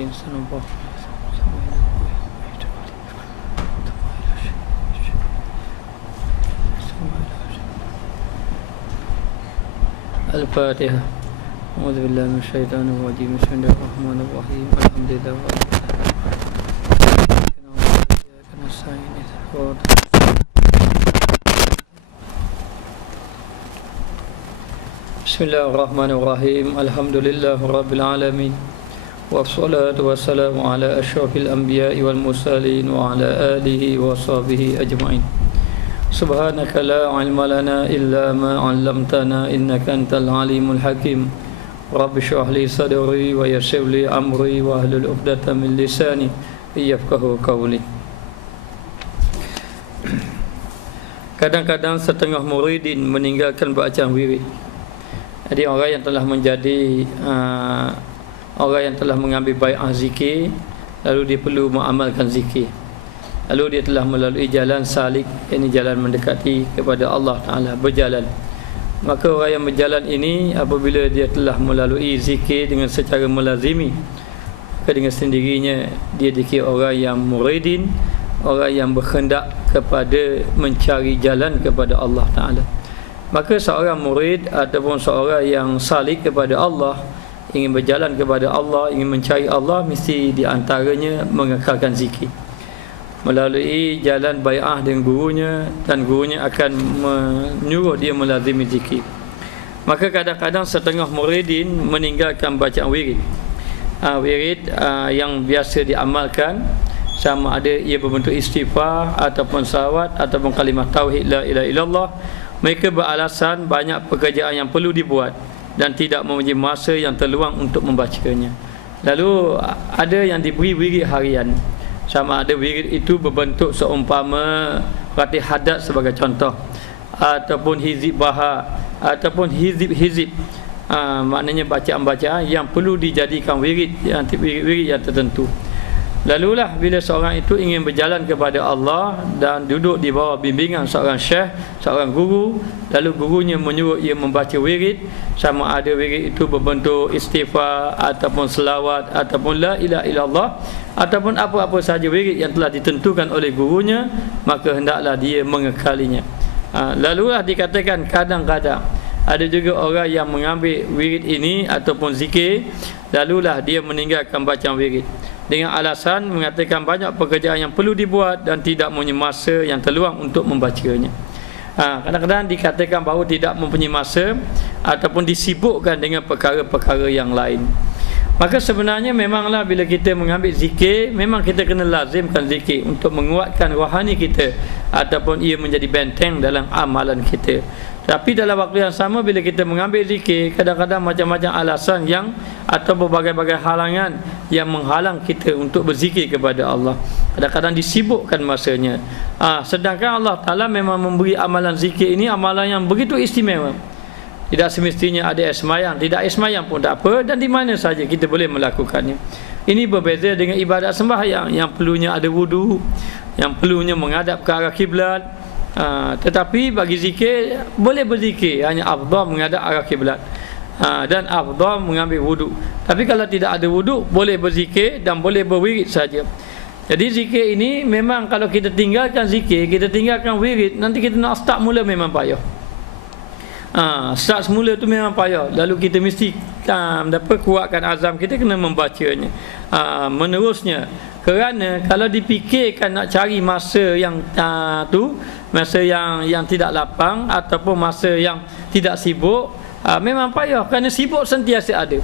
الإنسان ما الفاتحة. أعوذ بالله من الشيطان الرجيم. بسم الله الرحمن الرحيم. الحمد لله بسم الله الرحمن الرحيم. الحمد لله رب العالمين، والصلاة والسلام على أشرف الأنبياء والمرسلين وعلى آله وصحبه أجمعين. سبحانك لا علم لنا إلا ما علمتنا إنك أنت العليم الحكيم. رب اشرح لي صدري ويسر لي أمري واحلل عقدة من لساني يفقهوا قولي. Kadang-kadang setengah muridin meninggalkan bacaan wirid. Jadi orang yang telah menjadi orang yang telah mengambil bai'ah zikir, lalu dia perlu mengamalkan zikir, lalu dia telah melalui jalan salik, ini jalan mendekati kepada Allah Ta'ala, berjalan. Maka orang yang berjalan ini, apabila dia telah melalui zikir dengan secara melazimi, maka dengan sendirinya dia dikira orang yang muridin, orang yang berkehendak kepada mencari jalan kepada Allah Ta'ala. Maka seorang murid ataupun seorang yang salik kepada Allah, ingin berjalan kepada Allah, ingin mencari Allah, mesti diantaranya mengekalkan zikir melalui jalan bai'ah dengan gurunya, dan gurunya akan menyuruh dia melazimi zikir. Maka kadang-kadang setengah muridin meninggalkan bacaan wirid. Wirid yang biasa diamalkan, sama ada ia berbentuk istighfar ataupun salawat ataupun kalimah tauhid la ilaha illallah. Mereka beralasan banyak pekerjaan yang perlu dibuat dan tidak mempunyai masa yang terluang untuk membacanya. Lalu ada yang diberi wirid harian, sama ada wirid itu berbentuk seumpama ratih hadat sebagai contoh, ataupun hizib bahar, ataupun hizib maknanya bacaan-bacaan yang perlu dijadikan wirid yang tertentu. Lalulah bila seorang itu ingin berjalan kepada Allah dan duduk di bawah bimbingan seorang syekh, seorang guru, lalu gurunya menyuruh ia membaca wirid, sama ada wirid itu berbentuk istighfar ataupun selawat ataupun la ilaha illallah ataupun apa-apa sahaja wirid yang telah ditentukan oleh gurunya, maka hendaklah dia mengekalinya. Lalulah dikatakan kadang-kadang ada juga orang yang mengambil wirid ini ataupun zikir, lalulah dia meninggalkan bacaan wirid dengan alasan mengatakan banyak pekerjaan yang perlu dibuat dan tidak mempunyai masa yang terluang untuk membacanya. Kadang-kadang dikatakan bahawa tidak mempunyai masa ataupun disibukkan dengan perkara-perkara yang lain. Maka sebenarnya memanglah bila kita mengambil zikir, memang kita kena lazimkan zikir untuk menguatkan rohani kita ataupun ia menjadi benteng dalam amalan kita. Tapi dalam waktu yang sama, bila kita mengambil zikir, kadang-kadang macam-macam alasan yang atau berbagai-bagai halangan yang menghalang kita untuk berzikir kepada Allah. Kadang-kadang disibukkan masanya. Sedangkan Allah Ta'ala memang memberi amalan zikir ini amalan yang begitu istimewa. Tidak semestinya ada semayang, tidak semayang pun tak apa, dan di mana saja kita boleh melakukannya. Ini berbeza dengan ibadat sembahyang yang perlunya ada wudu, yang perlunya menghadap ke arah kiblat. Tetapi bagi zikir boleh berzikir, hanya afdal menghadap arah kiblat dan afdal mengambil wudu. Tapi kalau tidak ada wudu, boleh berzikir dan boleh berwirid saja. Jadi zikir ini memang kalau kita tinggalkan zikir, kita tinggalkan wirid, nanti kita nak start mula memang payah. Start semula tu memang payah. Lalu kita mesti dapat kuatkan azam kita kena membacanya menerusnya. Kerana kalau dipikirkan nak cari masa yang masa yang tidak lapang ataupun masa yang tidak sibuk, memang payah kerana sibuk sentiasa ada.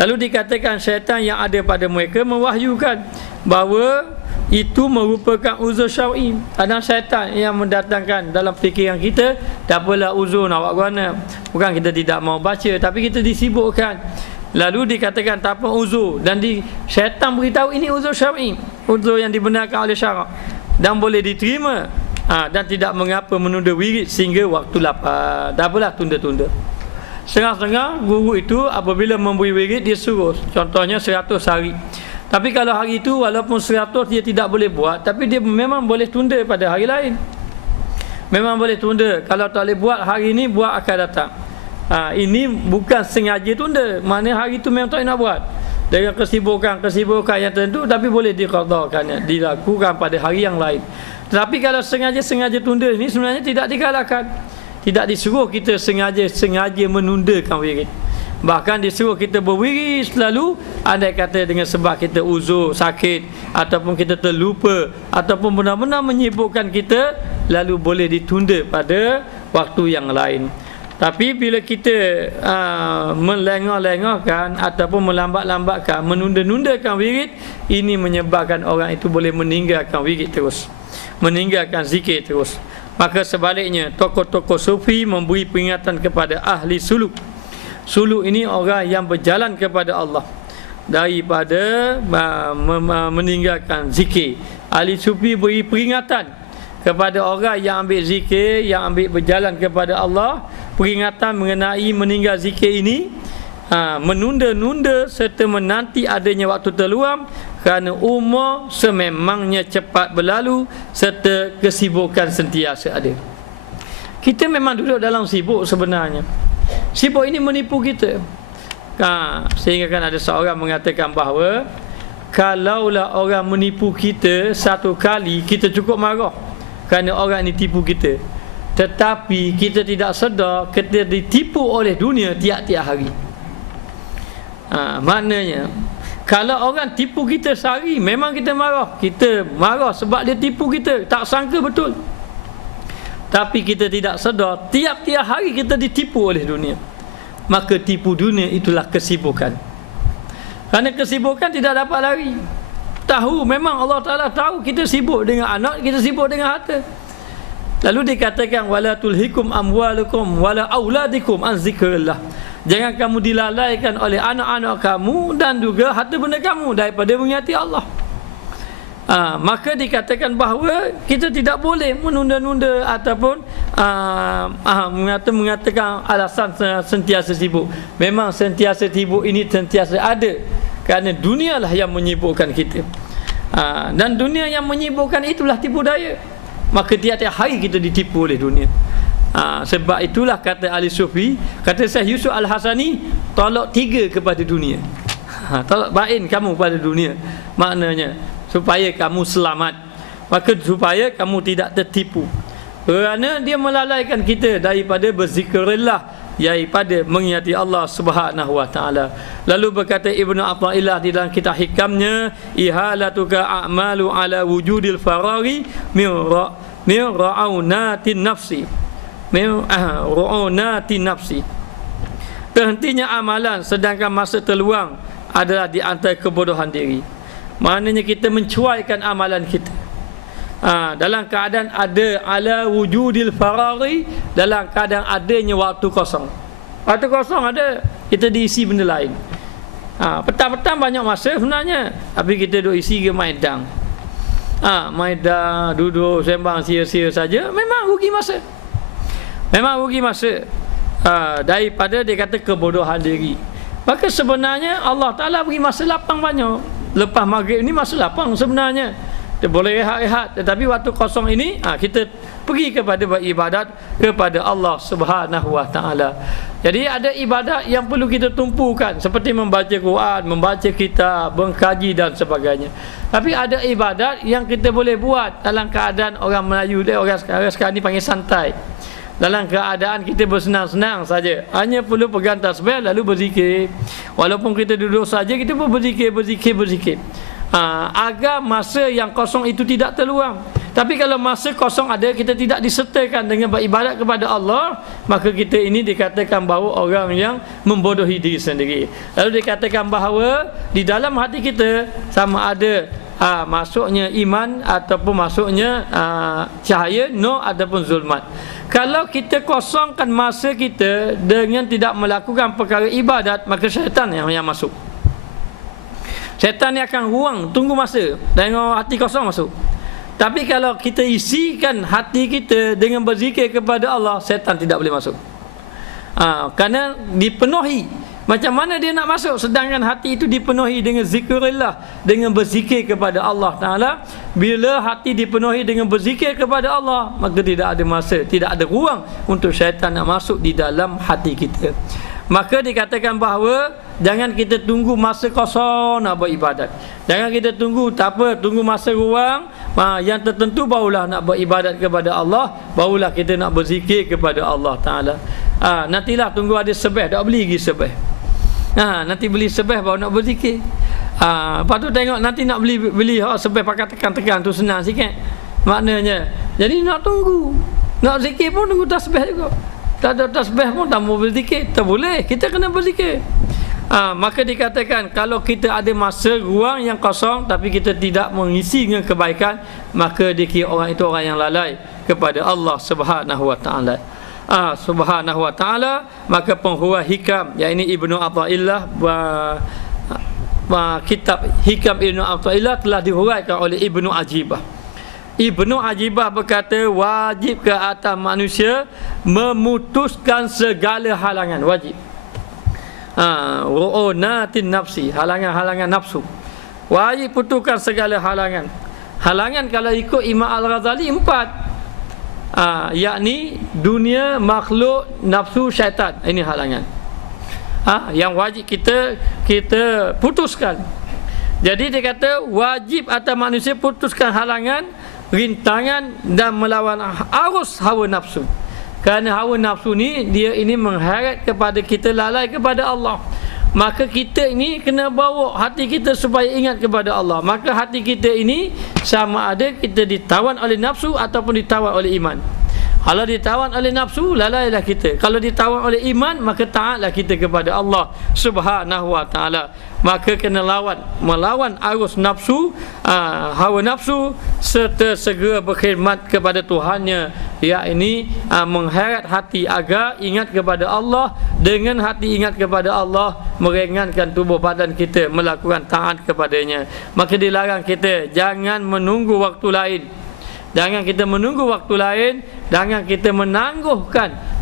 Lalu dikatakan syaitan yang ada pada mereka mewahyukan bahawa itu merupakan uzur syar'i. Kadang syaitan yang mendatangkan dalam fikiran kita, tak apalah uzur nak buat mana, bukan kita tidak mau baca, tapi kita disibukkan. Lalu dikatakan tak apa uzur, dan syaitan beritahu ini uzur syar'i, uzur yang dibenarkan oleh syarak dan boleh diterima, dan tidak mengapa menunda wirid sehingga waktu lapar. Tak apalah tunda-tunda. Setengah-setengah guru itu apabila memberi wirid, dia suruh contohnya 100 hari. Tapi kalau hari itu walaupun 100 dia tidak boleh buat, tapi dia memang boleh tunda pada hari lain. Memang boleh tunda. Kalau tak boleh buat hari ini, buat akan datang. Ini bukan sengaja tunda. Mana hari itu memang tak nak buat. dengan kesibukan yang tertentu, tapi boleh diqadakan, dilakukan pada hari yang lain. Tetapi kalau sengaja tunda ini sebenarnya tidak digalakkan. Tidak disuruh kita sengaja menundakan wirid. Bahkan disuruh kita berwirid selalu, andai kata dengan sebab kita uzur, sakit, ataupun kita terlupa, ataupun benar-benar menyibukkan kita, lalu boleh ditunda pada waktu yang lain. Tapi bila kita melengah-lengahkan ataupun melambat-lambatkan, menunda-nundakan wirid, ini menyebabkan orang itu boleh meninggalkan wirid terus, meninggalkan zikir terus. Maka sebaliknya, tokoh-tokoh sufi memberi peringatan kepada ahli suluk. Suluk ini orang yang berjalan kepada Allah daripada meninggalkan zikir. Ahli sufi beri peringatan kepada orang yang ambil zikir, yang ambil berjalan kepada Allah, peringatan mengenai meninggal zikir ini, menunda-nunda serta menanti adanya waktu terluang, kerana umur sememangnya cepat berlalu serta kesibukan sentiasa ada. Kita memang duduk dalam sibuk sebenarnya. Sibuk ini menipu kita. Sehingga kan ada seorang mengatakan bahawa kalaulah orang menipu kita satu kali, kita cukup marah kerana orang ini tipu kita. Tetapi kita tidak sedar kita ditipu oleh dunia tiap-tiap hari. Maknanya kalau orang tipu kita sehari, memang kita marah. Kita marah sebab dia tipu kita, tak sangka betul. Tapi kita tidak sedar tiap-tiap hari kita ditipu oleh dunia. Maka tipu dunia itulah kesibukan. Kerana kesibukan tidak dapat lari. Tahu, memang Allah Ta'ala tahu kita sibuk dengan anak, kita sibuk dengan harta. Lalu dikatakan wala tulhikum amwalukum wala auladikum an zikrillah. Jangan kamu dilalaikan oleh anak-anak kamu dan juga harta benda kamu daripada mengingati Allah. Maka dikatakan bahawa kita tidak boleh menunda-nunda ataupun mengatakan alasan sentiasa sibuk. Memang sentiasa sibuk ini sentiasa ada, kerana dunialah yang menyibukkan kita. Dan dunia yang menyibukkan itulah tipu daya. Maka tiap-tiap hari kita ditipu oleh dunia. Sebab itulah kata ahli sufi, kata Syekh Yusuf Al-Hasani, tolak 3 kepada dunia. Tolak bain kamu pada dunia. Maknanya supaya kamu selamat, maka supaya kamu tidak tertipu. Kerana dia melalaikan kita daripada berzikrillah, daripada mengingati Allah Subhanahu wa taala. Lalu berkata Ibnu Athaillah di dalam kitab hikamnya, ihalatuka a'malu ala wujudil farari min ra'aunatin nafsi. Terhentinya amalan sedangkan masa terluang adalah di antara kebodohan diri. Maknanya kita mencuaikan amalan kita dalam keadaan ada ala wujudil farari, dalam keadaan adanya waktu kosong. Waktu kosong ada, kita diisi benda lain. Petang-petang banyak masa sebenarnya, tapi kita duk isi ke main dang. Main dang, duduk sembang sia-sia saja, memang rugi masa. Memang rugi masa. Daripada dia kata kebodohan diri. Maka sebenarnya Allah Ta'ala beri masa lapang banyak. Lepas maghrib ni masa lapang sebenarnya. Kita boleh rehat-rehat. Tetapi waktu kosong ini kita pergi kepada beribadat kepada Allah Subhanahu Wa Ta'ala. Jadi ada ibadat yang perlu kita tumpukan, seperti membaca Quran, membaca kitab, mengkaji dan sebagainya. Tapi ada ibadat yang kita boleh buat dalam keadaan orang Melayu, orang sekarang ni panggil santai. Dalam keadaan kita bersenang-senang saja, hanya perlu pegang tasbih lalu berzikir. Walaupun kita duduk saja, kita pun berzikir. Agar masa yang kosong itu tidak terluang. Tapi kalau masa kosong ada, kita tidak disertakan dengan beribadat kepada Allah, maka kita ini dikatakan bahawa orang yang membodohi diri sendiri. Lalu dikatakan bahawa di dalam hati kita sama ada masuknya iman ataupun masuknya cahaya, nur ataupun zulmat. Kalau kita kosongkan masa kita dengan tidak melakukan perkara ibadat, maka syaitan yang masuk. Syaitan ni akan ruang, tunggu masa, dengan hati kosong masuk. Tapi kalau kita isikan hati kita dengan berzikir kepada Allah, syaitan tidak boleh masuk. Kerana dipenuhi. Macam mana dia nak masuk sedangkan hati itu dipenuhi dengan zikrillah, dengan berzikir kepada Allah Ta'ala. Bila hati dipenuhi dengan berzikir kepada Allah, maka tidak ada masa, tidak ada ruang untuk syaitan nak masuk di dalam hati kita. Maka dikatakan bahawa jangan kita tunggu masa kosong nak beribadat. Jangan kita tunggu tunggu masa ruang yang tertentu barulah nak beribadat kepada Allah, barulah kita nak berzikir kepada Allah Taala. Nantilah tunggu ada sebeh, dak beli lagi sebeh. Nanti beli sebeh baru nak berzikir. Lepas tu tengok nanti nak beli sebeh pakai tekan-tekan tu senang sikit. Maknanya jadi nak tunggu. Nak zikir pun tunggu tasbih juga. Tak ada tasbih pun tak mau berzikir. Tak boleh, kita kena berzikir. Maka dikatakan kalau kita ada masa ruang yang kosong tapi kita tidak mengisi dengan kebaikan, maka dikira orang itu orang yang lalai kepada Allah Subhanahu wa taala. Subhanahu wa taala. Maka penghurah hikam, yakni Ibnu Athaillah, kitab Hikam Ibnu Athaillah telah dihuraikan oleh Ibnu Ajibah. Ibnu Ajibah berkata, wajib ke atas manusia memutuskan segala halangan, wajib. Ru'unatin nafsi, halangan-halangan nafsu. Wajib putuskan segala halangan. Halangan kalau ikut Imam Al-Ghazali 4. Yakni dunia, makhluk, nafsu, syaitan. Ini halangan. Yang wajib kita putuskan. Jadi dia kata wajib atas manusia putuskan halangan, rintangan dan melawan arus hawa nafsu. Kerana hawa nafsu ni dia ini mengheret kepada kita lalai kepada Allah. Maka kita ini kena bawa hati kita supaya ingat kepada Allah. Maka hati kita ini sama ada kita ditawan oleh nafsu ataupun ditawan oleh iman. Kalau ditawan oleh nafsu, lalailah kita. Kalau ditawan oleh iman, maka taatlah kita kepada Allah Subhanahu wa taala. Maka kena melawan arus nafsu, hawa nafsu, serta segera berkhidmat kepada Tuhannya, yakni mengheret hati agar ingat kepada Allah. Dengan hati ingat kepada Allah, meringankan tubuh badan kita melakukan taat kepadanya. Maka dilarang kita jangan menunggu waktu lain. Jangan kita menunggu waktu lain, jangan kita menangguhkan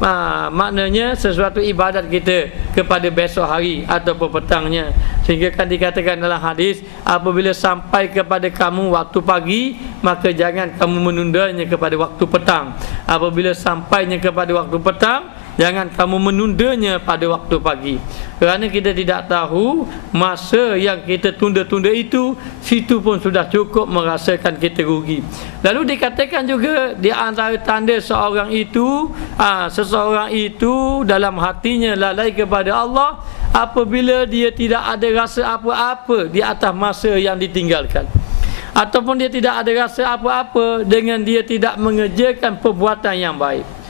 maknanya sesuatu ibadat kita kepada besok hari ataupun petangnya. Sehingga kan dikatakan dalam hadis, apabila sampai kepada kamu waktu pagi, maka jangan kamu menundanya kepada waktu petang. Apabila sampainya kepada waktu petang, jangan kamu menundanya pada waktu pagi. Kerana kita tidak tahu masa yang kita tunda-tunda itu, situ pun sudah cukup merasakan kita rugi. Lalu dikatakan juga di antara tanda seseorang itu dalam hatinya lalai kepada Allah apabila dia tidak ada rasa apa-apa di atas masa yang ditinggalkan, ataupun dia tidak ada rasa apa-apa dengan dia tidak mengerjakan perbuatan yang baik.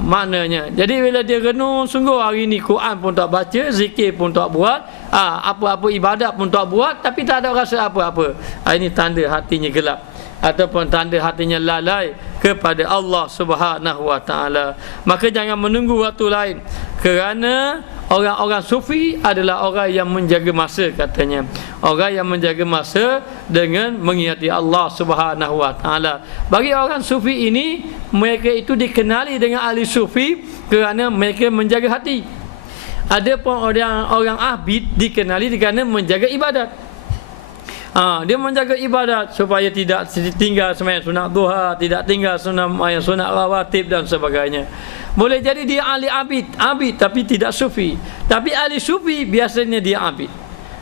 Maknanya, jadi bila dia renung sungguh hari ni, Quran pun tak baca, zikir pun tak buat, apa-apa ibadat pun tak buat, tapi tak ada rasa apa-apa. Ini tanda hatinya gelap, ataupun tanda hatinya lalai kepada Allah Subhanahu wa taala. Maka jangan menunggu waktu lain, kerana orang-orang sufi adalah orang yang menjaga masa, katanya. Orang yang menjaga masa dengan mengingati Allah Subhanahu wa taala. Bagi orang sufi ini, mereka itu dikenali dengan ahli sufi kerana mereka menjaga hati. Ada pun orang abid dikenali kerana menjaga ibadat. Dia menjaga ibadat supaya tidak tinggal sembahyang sunat duha, tidak tinggal sunat rawatib dan sebagainya. Boleh jadi dia ahli abid tapi tidak sufi. Tapi ahli sufi biasanya dia abid.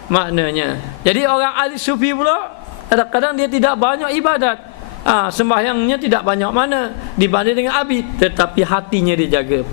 Maknanya, jadi orang ahli sufi pula kadang-kadang dia tidak banyak ibadat. Sembahyangnya tidak banyak mana dibanding dengan abid, tetapi hatinya dia jaga.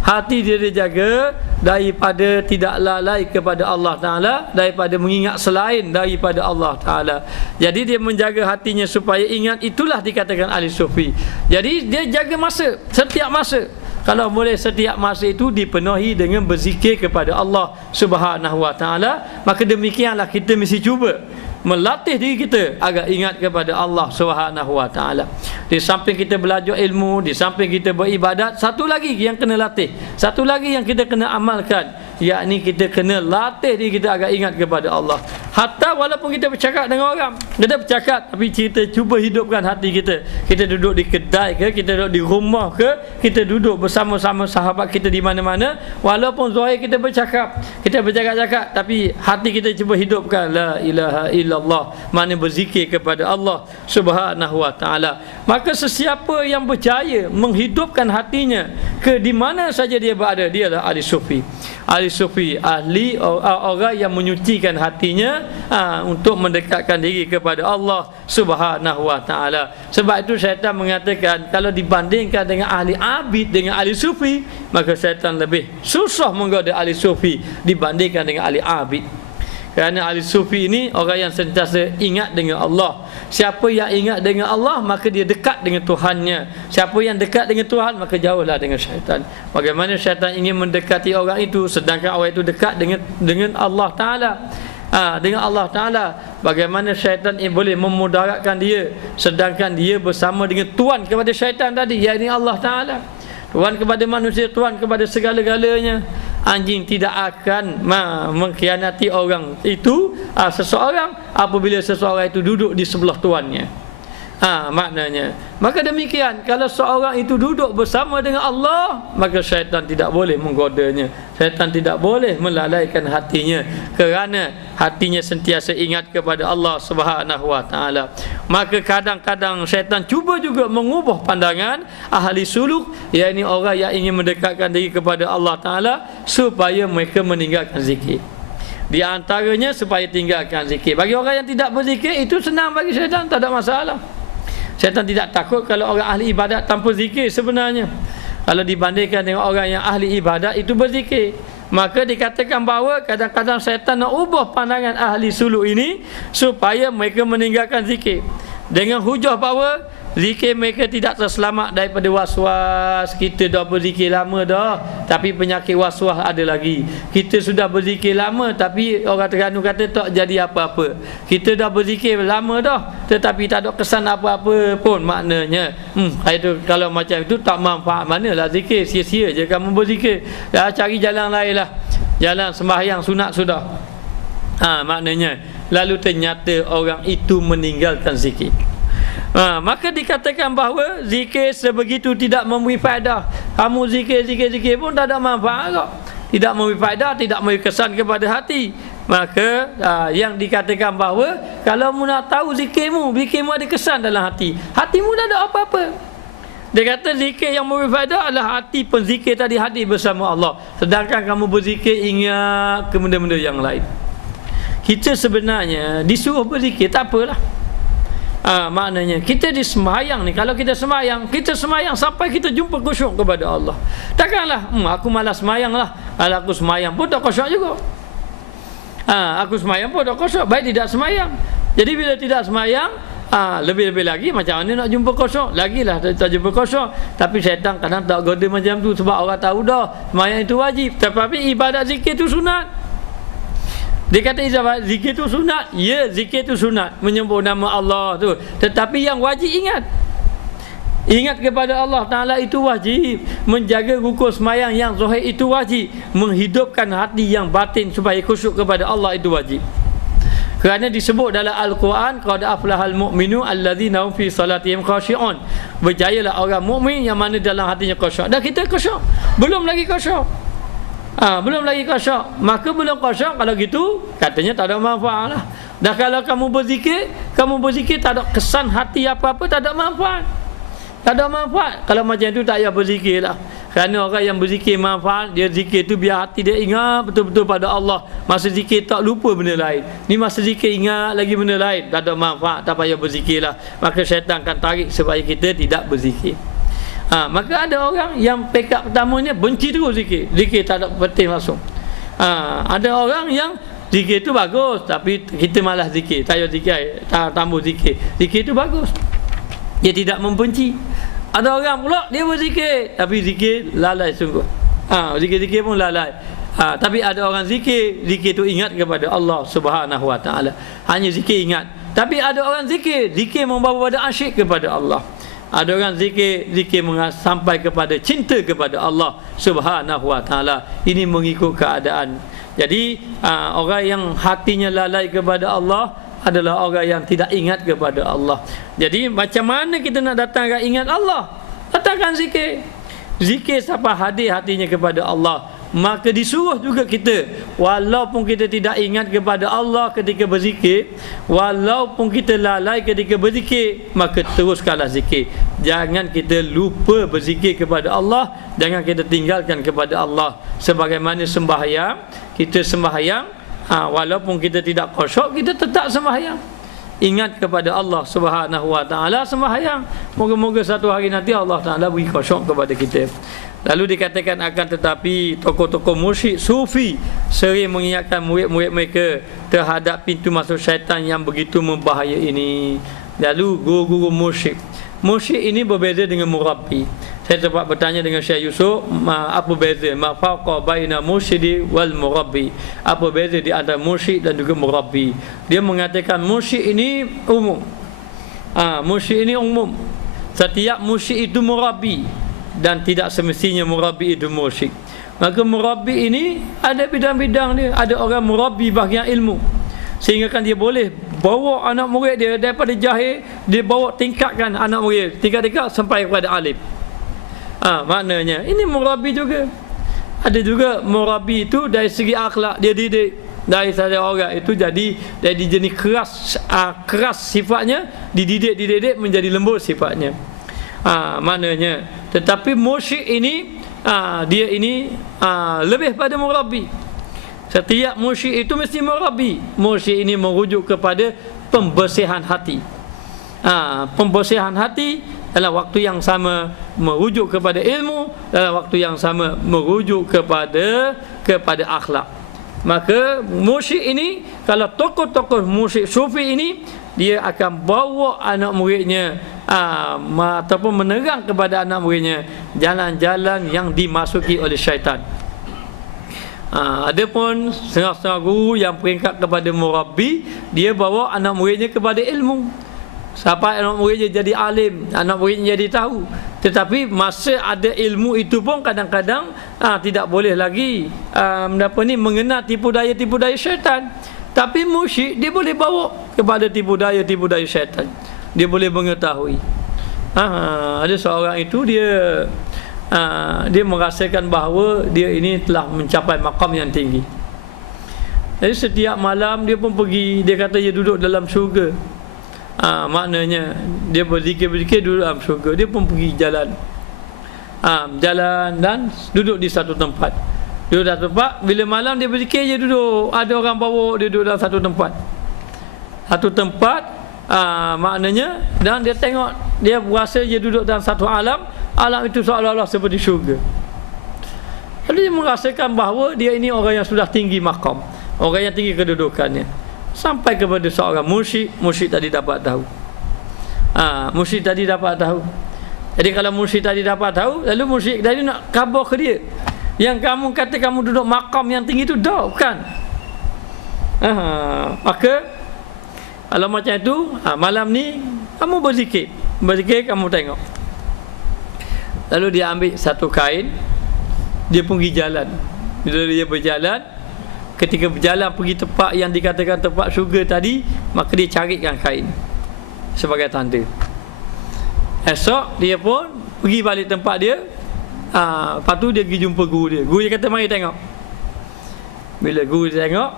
Hati dia dijaga daripada tidak lalai kepada Allah Ta'ala, daripada mengingat selain daripada Allah Ta'ala. Jadi dia menjaga hatinya supaya ingat, itulah dikatakan ahli sufi. Jadi dia jaga masa, setiap masa. Kalau boleh setiap masa itu dipenuhi dengan berzikir kepada Allah Subhanahu wa taala, maka demikianlah kita mesti cuba melatih diri kita agar ingat kepada Allah Subhanahu wa taala. Di samping kita belajar ilmu, di samping kita beribadat, satu lagi yang kena latih, satu lagi yang kita kena amalkan, yakni kita kena latih diri kita agar ingat kepada Allah. Hatta walaupun kita bercakap dengan orang, kita bercakap tapi kita cuba hidupkan hati kita. Kita duduk di kedai ke, kita duduk di rumah ke, kita duduk bersama-sama sahabat kita di mana-mana, walaupun zahir kita bercakap, kita bercakap-cakap, tapi hati kita cuba hidupkan la ilaha illallah illallah, makna berzikir kepada Allah Subhanahu wa taala. Maka sesiapa yang berjaya menghidupkan hatinya ke di mana saja dia berada, dia adalah ahli sufi. Ahli sufi, ahli orang yang menyucikan hatinya untuk mendekatkan diri kepada Allah Subhanahu wa taala. Sebab itu syaitan mengatakan kalau dibandingkan dengan ahli abid dengan ahli sufi, maka syaitan lebih susah menggoda ahli sufi dibandingkan dengan ahli abid. Kerana ahli sufi ini orang yang sentiasa ingat dengan Allah. Siapa yang ingat dengan Allah, maka dia dekat dengan Tuhannya. Siapa yang dekat dengan Tuhan, maka jauhlah dengan syaitan. Bagaimana syaitan ingin mendekati orang itu, sedangkan orang itu dekat dengan Allah Ta'ala. Dengan Allah Ta'ala. Bagaimana syaitan boleh memudaratkan dia, sedangkan dia bersama dengan Tuhan kepada syaitan tadi, iaitu Allah Ta'ala. Tuhan kepada manusia, Tuhan kepada segala-galanya. Anjing tidak akan mengkhianati orang itu, seseorang, apabila seseorang itu duduk di sebelah tuannya. Maknanya, maka demikian, kalau seorang itu duduk bersama dengan Allah, maka syaitan tidak boleh menggodanya. Syaitan tidak boleh melalaikan hatinya, kerana hatinya sentiasa ingat kepada Allah Subhanahu wa taala. Maka kadang-kadang syaitan cuba juga mengubah pandangan ahli suluk, iaitu orang yang ingin mendekatkan diri kepada Allah Taala, supaya mereka meninggalkan zikir. Di antaranya supaya tinggalkan zikir. Bagi orang yang tidak berzikir, itu senang bagi syaitan, tak ada masalah. Syaitan tidak takut kalau orang ahli ibadat tanpa zikir sebenarnya. Kalau dibandingkan dengan orang yang ahli ibadat itu berzikir, maka dikatakan bahawa kadang-kadang syaitan nak ubah pandangan ahli suluk ini supaya mereka meninggalkan zikir, dengan hujah bahawa zikir mereka tidak terselamat daripada was-was. Kita dah berzikir lama dah, tapi penyakit was-was ada lagi. Kita sudah berzikir lama, tapi orang Terengganu kata tak jadi apa-apa. Kita dah berzikir lama dah, tetapi tak ada kesan apa-apa pun. Maknanya itu, kalau macam itu tak manfaat manalah zikir. Sia-sia je kamu berzikir. Dah cari jalan lain lah, jalan sembahyang sunat sudah. Maknanya lalu ternyata orang itu meninggalkan zikir. Maka dikatakan bahawa zikir sebegitu tidak memberi faedah. Kamu zikir pun tak ada manfaat kok. Tidak memberi faedah, tidak memberi kesan kepada hati. Maka yang dikatakan bahawa kalau mu nak tahu zikirmu ada kesan dalam hati, hatimu tak ada apa-apa. Dia kata zikir yang memberi faedah adalah hati penzikir tadi hadir bersama Allah. Sedangkan kamu berzikir ingat ke benda-benda yang lain. Kita sebenarnya disuruh berzikir, tak apalah. Maknanya kita di sembahyang ni, kalau kita sembahyang sampai kita jumpa khusyuk kepada Allah. Takkanlah aku malas sembahyang lah, kalau aku sembahyang pun tak khusyuk juga. Aku sembahyang pun tak khusyuk, baik tidak sembahyang. Jadi bila tidak sembahyang, lebih-lebih lagi macam mana nak jumpa khusyuk, lagilah tak jumpa khusyuk. Tapi syaitan kadang tak goda macam tu, sebab orang tahu dah sembahyang itu wajib, tetapi ibadat zikir itu sunat. Dia kata zikir itu sunat. Ya, zikir itu sunat, menyebut nama Allah tu. Tetapi yang wajib ingat kepada Allah Ta'ala itu wajib. Menjaga rukun sembahyang yang zahir itu wajib. Menghidupkan hati yang batin supaya khusyuk kepada Allah itu wajib. Kerana disebut dalam Al-Quran, qad aflahal mu'minu allazina hum fi salatihim khashi'un. Berjayalah orang mukmin yang mana dalam hatinya khusyuk. Dan kita khusyuk, belum lagi khusyuk. Belum lagi khusyuk. Maka belum khusyuk, kalau gitu katanya tak ada manfaat lah. Dan kalau kamu berzikir tak ada kesan hati apa-apa, tak ada manfaat. Tak ada manfaat. Kalau macam itu tak payah berzikir lah. Kerana orang yang berzikir manfaat, dia zikir tu biar hati dia ingat betul-betul pada Allah. Masa zikir tak lupa benda lain. Ni masa zikir ingat lagi benda lain, tak ada manfaat, tak payah berzikir lah. Maka syaitan akan tarik supaya kita tidak berzikir. Maka ada orang yang pekat pertamanya benci terus zikir. Zikir tak ada penting langsung. Ada orang yang zikir itu bagus, tapi kita malas zikir, tak payah zikir, tak tambah zikir. Zikir itu bagus, dia tidak membenci. Ada orang pula dia berzikir, tapi zikir lalai sungguh. Zikir-zikir pun lalai. Tapi ada orang zikir itu ingat kepada Allah Subhanahu wa taala. Hanya zikir ingat. Tapi ada orang zikir membawa pada asyik kepada Allah. Ada orang zikir sampai kepada cinta kepada Allah Subhanahu wa taala. Ini mengikut keadaan. Jadi orang yang hatinya lalai kepada Allah adalah orang yang tidak ingat kepada Allah. Jadi macam mana kita nak datangkan ingat Allah? Datangkan zikir. Zikir sampai hadir hatinya kepada Allah. maka disuruh juga kita, walaupun kita tidak ingat kepada Allah ketika berzikir, walaupun kita lalai ketika berzikir, maka teruskanlah zikir. Jangan kita lupa berzikir kepada Allah, jangan kita tinggalkan kepada Allah. Sebagaimana sembahyang, kita sembahyang, walaupun kita tidak khusyuk, kita tetap sembahyang. Ingat kepada Allah Subhanahu wa taala sembahyang. Moga-moga satu hari nanti Allah Taala beri khusyuk kepada kita. Lalu dikatakan akan tetapi tokoh-tokoh musyrik sufi sering mengingatkan murid-murid mereka terhadap pintu masuk syaitan yang begitu membahaya ini. Lalu guru-guru musyrik ini berbeza dengan murabbi. Saya sempat bertanya dengan Syekh Yusuf, apa beza ma farqa baina mursyidi wal murabbi? Apa beza di antara mursyid dan juga murabbi? Dia mengatakan mursyid ini umum. Mursyid ini umum. Setiap mursyid itu murabbi dan tidak semestinya murabbi itu mursyid. Maka murabbi ini ada bidang-bidang dia. Ada orang murabbi bahagian ilmu, sehingga kan dia boleh bawa anak murid dia daripada jahil, dia bawa tingkatkan anak murid tingkat-tingkat sampai kepada alim. Maknanya ini murabbi juga. Ada juga murabbi itu dari segi akhlak, dia didik dari saja orang itu jadi jenis keras sifatnya, dididik menjadi lembut sifatnya. Maknanya tetapi mursyid ini dia ini lebih pada murabbi. Setiap mursyid itu mesti murabbi. Mursyid ini merujuk kepada pembersihan hati. Pembersihan hati dalam waktu yang sama merujuk kepada ilmu, dalam waktu yang sama merujuk kepada akhlak. Maka mursyid ini, kalau tokoh-tokoh mursyid sufi ini, dia akan bawa anak muridnya ataupun menerang kepada anak muridnya jalan-jalan yang dimasuki oleh syaitan. Adapun setengah-setengah guru yang peringkat kepada murabbi, dia bawa anak muridnya kepada ilmu sampai anak muridnya jadi alim, anak muridnya jadi tahu. Tetapi masa ada ilmu itu pun kadang-kadang tidak boleh lagi mengenal tipu daya syaitan. Tapi mursyid dia boleh bawa kepada tipu daya syaitan. Dia boleh mengetahui. Ada seorang itu dia merasakan bahawa dia ini telah mencapai maqam yang tinggi. Jadi setiap malam dia pun pergi, dia kata dia duduk dalam syurga. Maknanya dia berzikir duduk dalam syurga. Dia pun pergi jalan dan duduk di satu tempat. Duduk di satu tempat, bila malam dia berzikir, dia duduk, ada orang bawa dia duduk dalam satu tempat. Maknanya, dan dia tengok, dia berasa dia duduk dalam satu alam itu seolah-olah seperti syurga. Jadi dia merasakan bahawa dia ini orang yang sudah tinggi maqam, orang yang tinggi kedudukannya. Sampai kepada seorang mursyid tadi dapat tahu. Mursyid tadi dapat tahu. Jadi kalau mursyid tadi dapat tahu, lalu mursyid tadi nak khabar ke dia, yang kamu kata kamu duduk maqam yang tinggi itu dah bukan. Maka kalau macam itu, malam ni kamu berzikir kamu tengok. Lalu dia ambil satu kain, dia pergi jalan. Bila dia berjalan, ketika berjalan pergi tempat yang dikatakan tempat syurga tadi, maka dia carikan kain sebagai tanda. Esok dia pun pergi balik tempat dia. Lepas tu dia pergi jumpa guru dia. Guru dia kata mari tengok. Bila guru dia tengok,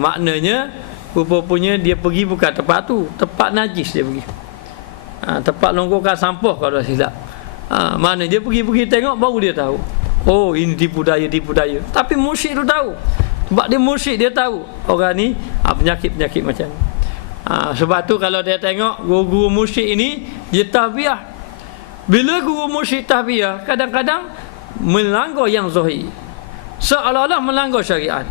maknanya rupanya dia pergi bukan tempat tu, tempat najis dia pergi. Tempat longgokan sampah kalau tak silap. Mana dia pergi tengok, baru dia tahu, oh ini tipu daya. Tapi mursyid tu tahu. Sebab dia mursyid, dia tahu orang ni penyakit macam ni. Sebab tu kalau dia tengok guru-guru mursyid ini, dia tahbiah. Bila guru mursyid tahbiah, kadang-kadang melanggar yang zahir, seolah-olah melanggar syariat.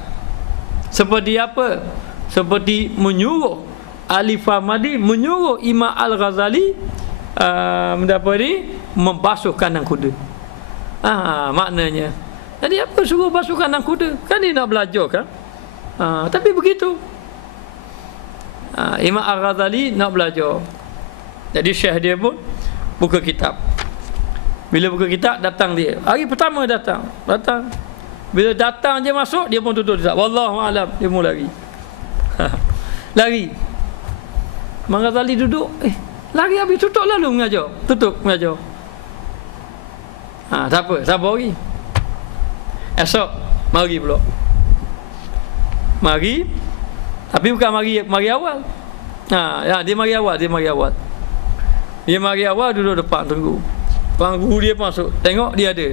Seperti apa? Seperti menyuruh Alif Hamadi menyuruh Imam Al-Ghazali membasuh kandang kuda. Maknanya, jadi apa suruh basuh kandang kuda? Kan dia nak belajar kan? Tapi begitu. Imam Al-Ghazali nak belajar. Jadi syekh dia pun buka kitab. Bila buka kitab, datang dia. Hari pertama datang. Bila datang je masuk, dia pun tutup kitab. Wallahu a'lam, dia mula lari. Lari. Imam Ghazali duduk, lari habis tutup lalu mengajar. Tutup mengajar. Tak apa, sabar lagi. Esok mari pula. Mari, tapi bukan mari awal. Ya, dia mari awal. Dia mari awal duduk depan tunggu. Guru dia masuk, tengok dia ada.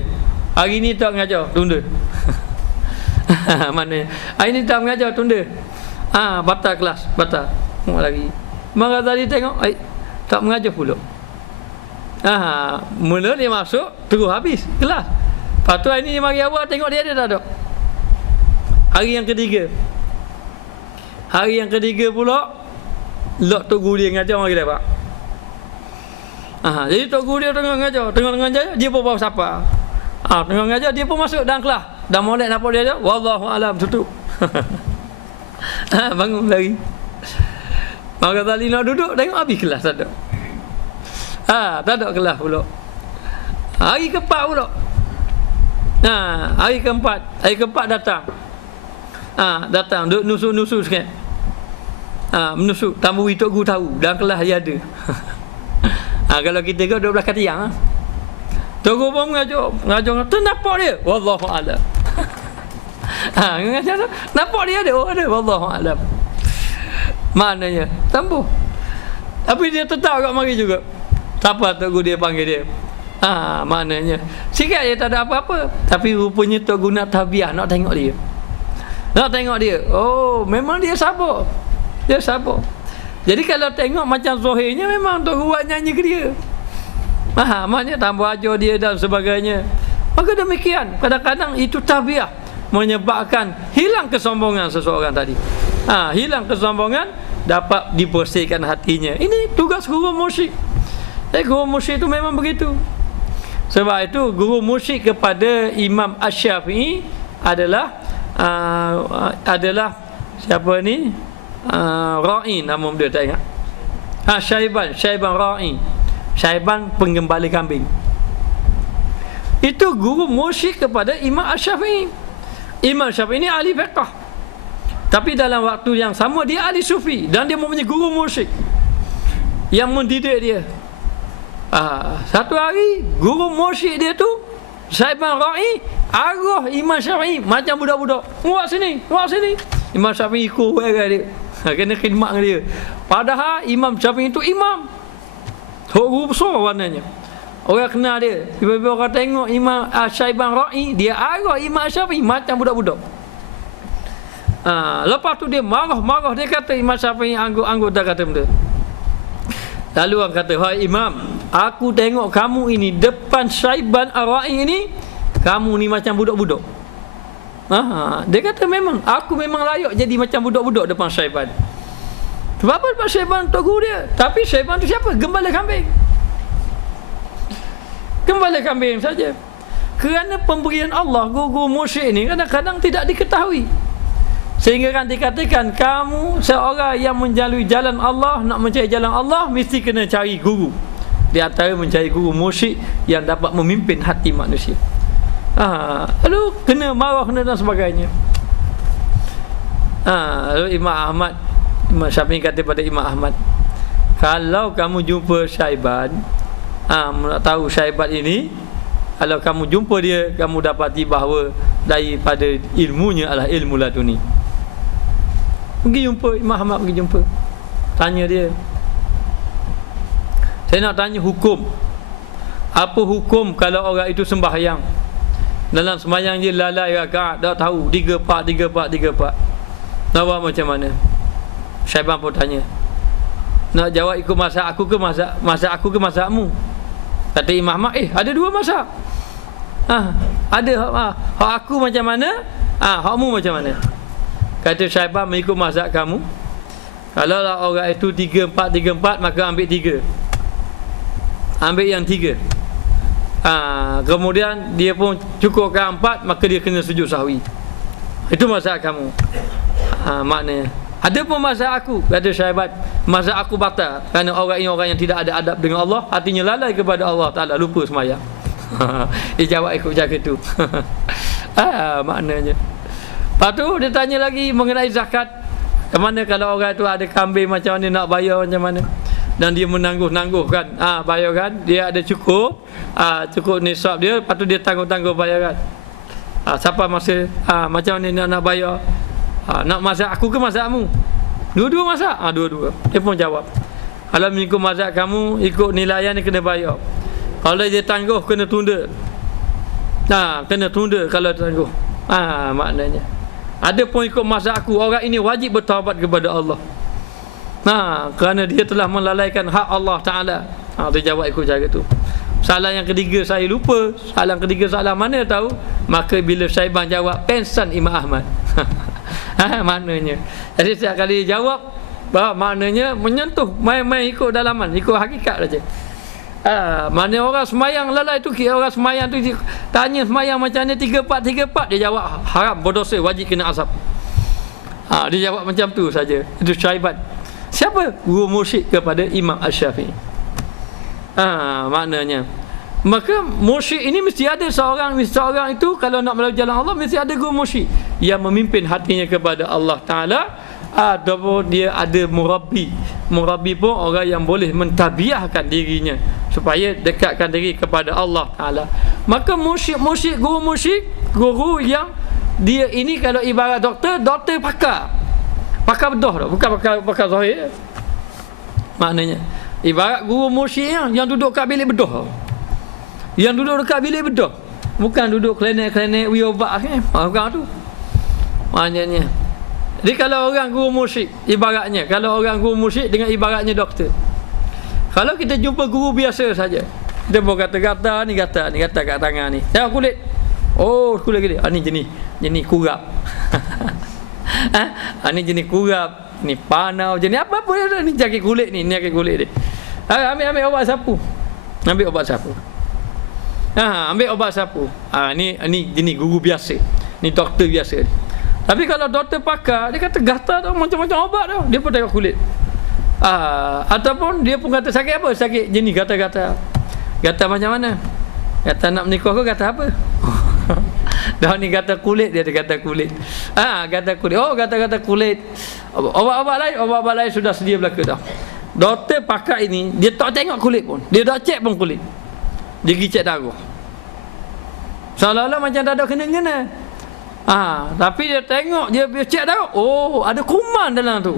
Hari ni tak mengajar, tunda. Mana? Hari ni tak mengajar, tunda. Batal kelas, batal. Tengok lagi. Imam Ghazali tengok, tak mengajar pula. Mula dia masuk, terus habis kelas. Lepas tu hari ni dia mari awal, tengok dia ada tak ada. Hari yang ketiga pula, lok tok guru dia mengajar mari dapat. Jadi tok guru dia tengah mengajar, dia pun bawa siapa. Tengah mengajar, dia pun masuk dalam kelas. Dah molek nampak dia aja, wallahu alam, tutup. Bangun lagi. Maka tadi nak duduk, tengok habis kelas tak ada. Tak ada kelas pula. Hari keempat pula. Hari keempat datang. Datang, duduk nusuk-nusuk sikit. Menusuk, tamburi tok guru tahu, dalam kelas dia ada. Kalau kita ke 12 kat tiang. Tok guru pun mengajar, nampak dia, wallahu alam. Mengajar tu, nampak dia ada, wallahu alam. Maknanya tambah. Tapi dia tetap kat mari juga. Tak apa tok guru dia panggil dia. Maknanya sikit dia tak ada apa-apa, tapi rupanya tok guru nak tabiah, nak tengok dia. Oh, memang dia sabar. Jadi kalau tengok macam zahirnya memang tok guru nyanyi ke dia. Maknanya tambah ajar dia dan sebagainya. Maka demikian, kadang-kadang itu tabiah menyebabkan hilang kesombongan seseorang tadi. Hilang kesombongan, dapat dibersihkan hatinya. Ini tugas guru mursyid. Guru mursyid itu memang begitu. Sebab itu guru mursyid kepada Imam Asy-Syafi'i adalah siapa ni? Ra'i nama dia, tak ingat. Syaiban Ra'i. Syaiban penggembala kambing. Itu guru mursyid kepada Imam Asy-Syafi'i. Imam Syafi'i ini ahli fiqh. Tapi dalam waktu yang sama dia ahli sufi dan dia mempunyai guru mursyid yang mendidik dia. Satu hari guru mursyid dia tu Syaiban Ra'i arah Imam Syafi'i macam budak-budak. Buat sini. Imam Syafi'i ikut dia. Kena khidmat dengan dia. Padahal Imam Syafi'i itu imam. Tok guru besar warnanya. Orang kenal dia. Tiba-tiba orang tengok Imam Syaiban Ra'i, dia arah Imam Syafi'i macam budak-budak. Lepas tu dia marah. Dia kata Imam Syafi'i anggut dah kata benda. Lalu orang kata, "Hai Imam, aku tengok kamu ini depan Syaiban Ar-Ra'i ini, kamu ni macam budak-budak." Dia kata aku memang layak jadi macam budak-budak depan Syaiban. Sebab apa? Sebab Syaiban tok guru dia. Tapi Syaiban tu siapa? Gembala kambing saja. Kerana pemberian Allah, guru mursyid ini kadang-kadang tidak diketahui. Sehingga kan dikatakan kamu seorang yang menjalui jalan Allah, nak mencari jalan Allah, mesti kena cari guru. Di antara mencari guru mursyid yang dapat memimpin hati manusia. Lalu kena marah, kena dan sebagainya. Lalu Imam Syafi'i kata pada Imam Ahmad, kalau kamu jumpa Syaiban, nak tahu Syaiban ini, kalau kamu jumpa dia, kamu dapati bahawa daripada ilmunya adalah ilmu laduni. Pergi jumpa Imam Ahmad, tanya dia, saya nak tanya hukum. Apa hukum kalau orang itu sembahyang, dalam sembahyang dia lalai rakaat, tak tahu 3-4. Nak buat macam mana? Syaiban pun tanya, nak jawab ikut mazhab aku ke mazhab aku ke mazhabmu? Kata Imam Ahmad, ada dua mazhab. Ada hak aku macam mana, hakmu macam mana? Kata Syaiban, mengikut mazhab kamu. Kalau lah orang itu 3-4, maka ambil 3. Ambil yang 3. Kemudian dia pun cukupkan 4, maka dia kena sujud sahwi. Itu mazhab kamu. Maknanya ada pun mazhab aku, kata Syaiban, mazhab aku batal. Kerana orang ini orang yang tidak ada adab dengan Allah, hatinya lalai kepada Allah Ta'ala, lupa semayang. Dia jawab ikut cara tu. Maknanya. Lepas tu dia tanya lagi mengenai zakat. Kemana kalau orang tu ada kambing, macam mana nak bayar, macam mana? Dan dia menangguh-nangguhkan, bayarkan. Dia ada cukup nisab dia, lepas tu dia tangguh-tangguh bayarkan. Siapa masa macam mana nak bayar? Nak mazhab aku ke mazhabmu? Dua-dua mazhab? Dua-dua. Dia pun jawab, kalau mengikut mazhab kamu, ikut nilaian ni kena bayar. Kalau dia tangguh, kena tunda. Kena tunda kalau tangguh. Maknanya ada pun ikut mazhab aku, orang ini wajib bertaubat kepada Allah. Kerana dia telah melalaikan hak Allah Ta'ala. Dia jawab ikut cara tu. Soalan yang ketiga saya lupa. Soalan ketiga soalan mana tahu? Maka bila Syaibah jawab, pensan Imam Ahmad. Maknanya, jadi setiap kali dia jawab, maknanya menyentuh, main-main ikut dalaman, ikut hakikat saja. Mana orang semayang lalai tu, orang semayang tu tanya semayang macam ni 3/4, dia jawab haram, berdosa, wajib kena azab. Dia jawab macam tu saja. Itu Syaiban. Siapa? Guru mursyid kepada Imam Asy-Syafi'i. Maknanya, maka mursyid ini mesti ada seorang itu kalau nak melalui jalan Allah, mesti ada guru mursyid yang memimpin hatinya kepada Allah Ta'ala. Ataupun dia ada murabbi pun orang yang boleh mentabiahkan dirinya supaya dekatkan diri kepada Allah Ta'ala. Maka guru yang dia ini kalau ibarat doktor pakar bedah dah, bukan pakar zahir. Maknanya ibarat guru mursyid yang duduk kat bilik bedah, bukan duduk klinik ubat bukan tu. Maknanya, jadi kalau orang guru mursyid, ibaratnya kalau orang guru mursyid dengan ibaratnya doktor. Kalau kita jumpa guru biasa saja, dia pun kata ni kat tangan ni, tengok kulit. Kulit gini. Ni jenis kurap. Ni jenis kurap, ni panau, jenis apa ni sakit kulit ni sakit kulit dia. Ambil obat sapu. Ambil obat sapu. Ni jenis guru biasa. Ni doktor biasa. Tapi kalau doktor pakar, dia kata gatal tau, macam-macam obat tau, dia pun tengok kulit. Ataupun dia pun kata sakit apa? Sakit jenis gatal-gatal. Gatal macam mana? Gatal nak menikah ke gatal apa? Dah ni gatal kulit, dia ada gatal kulit. Gatal kulit. Gatal kulit. Obat-obat lain sudah sedia belaka dah. Doktor pakar ini, dia tak tengok kulit pun. Dia tak cek pun kulit. Dia pergi cek darah. Seolah-olah macam tak ada kena-kena. Tapi dia tengok, dia cek darah, ada kuman dalam tu.